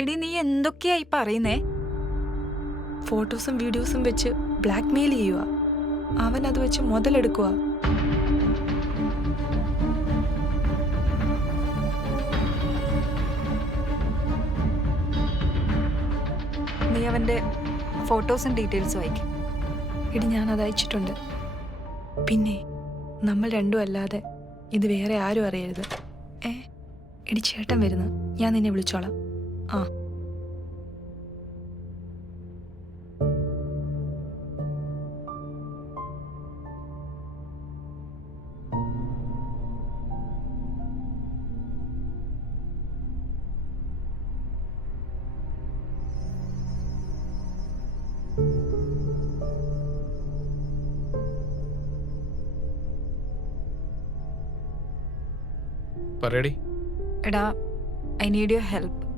എടി നീ എന്തൊക്കെയായി പറയുന്നേ? ഫോട്ടോസും വീഡിയോസും വെച്ച് ബ്ലാക്ക്മെയിൽ ചെയ്യുക. അവൻ അത് വെച്ച് മുതലെടുക്കുക. നീ അവന്റെ ഫോട്ടോസും ഡീറ്റെയിൽസും അയക്കും. എടി ഞാനത് അയച്ചിട്ടുണ്ട്. പിന്നെ നമ്മൾ രണ്ടും അല്ലാതെ ഇത് വേറെ ആരും അറിയരുത്. എടി ചേട്ടൻ വരുന്നു, ഞാൻ നിന്നെ വിളിച്ചോളാം. ആ പറയടി. എടാ, ഐ നീഡ് യുവർ ഹെൽപ്പ്.